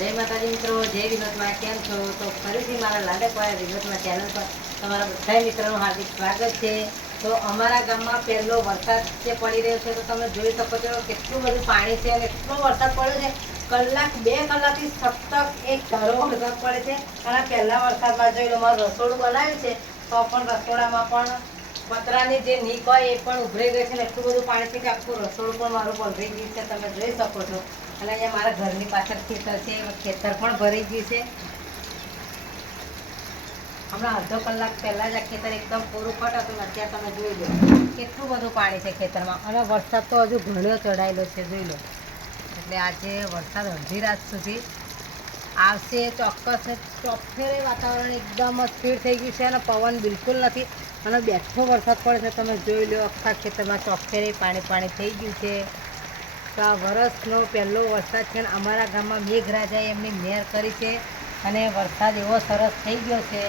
જય માતાજી મિત્રો, જય વિનોદમાં કેમ છો? તો ફરીથી મારા લાડકવાળા વિનોદમાં ચેનલ પર તમારા બધા મિત્રોનું હાર્દિક સ્વાગત છે. તો અમારા ગામમાં પહેલો વરસાદ જે પડી રહ્યો છે, તો તમે જોઈ શકો છો કેટલું બધું પાણી છે અને એટલો વરસાદ પડ્યો છે. કલાક બે કલાકથી સતત એક ઘરો વરસાદ પડે છે. અને પહેલા વરસાદમાં જોઈ લો મારું રસોડું બનાવ્યું છે, તો પણ રસોડામાં પણ પતરાની જે નીક હોય એ પણ ઉભરાઈ ગઈ છે ને, એટલું બધું પાણી છે કે આખું રસોડું પણ મારું પલળી ગયું છે. તમે જોઈ શકો છો. અને અહીંયા મારા ઘરની પાછળ ખેતર છે ખેતર પણ ભરી ગયું છે. હમણાં અડધો કલાક પહેલાં જ આ ખેતર એકદમ પૂરું ફટ હતું અત્યારે તમે જોઈ લો, કેટલું બધું પાણી છે ખેતરમાં. અને વરસાદ તો હજુ ઘણો ચડાયેલો છે, જોઈ લો. એટલે આજે વરસાદ અડધી રાત સુધી આવશે, ચોક્કસ ચોફેરે વાતાવરણ એકદમ સ્થિર થઈ ગયું છે અને પવન બિલકુલ નથી. અને બેઠો વરસાદ પડે છે, તમે જોઈ લો, આખા ખેતરમાં ચોફેરે પાણી પાણી થઈ ગયું છે. તો આ વરસનો પહેલો વરસાદ છે અને અમારા ગામમાં મેઘરાજાએ એમની મેર કરી છે અને વરસાદ એવો સરસ થઈ ગયો છે.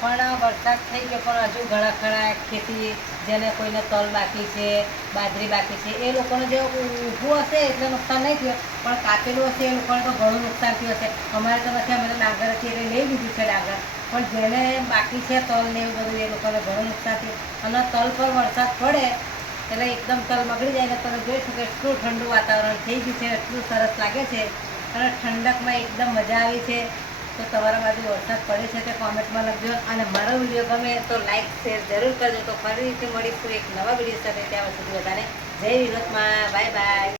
પણ વરસાદ થઈ ગયો, પણ હજુ ઘણા ખરા ખેતી જેને કોઈને તલ બાકી છે, બાજરી બાકી છે, એ લોકોને જે ઊભું હશે એટલે નુકસાન નહીં થયું. પણ કાપેલું હશે એ લોકોને તો ઘણું નુકસાન થયું હશે. અમારે તો નથી, અમે ડાંગર હતી એટલે લઈ લીધું છે ડાંગર પણ જેને બાકી છે તલ ને એવું બધું, એ લોકોને ઘણું નુકસાન થયું. અને તલ પર વરસાદ પડે એટલે એકદમ તલ બગડી જાય ને તમે જોઈ શકો એટલું ઠંડુ વાતાવરણ થઈ ગયું છે, એટલું સરસ લાગે છે. અને ઠંડકમાં એકદમ મજા આવી છે. તો તમારા બાજુ વરસાદ પડે છે તે કોમેન્ટમાં લખજો. અને મારો વીડિયો ગમે તો લાઈક શેર જરૂર કરજો. તો ફરી રીતે મળીશું એક નવા વીડિયો સાથે. ત્યાં સુધી બધાને જય વિરોધમાં બાય બાય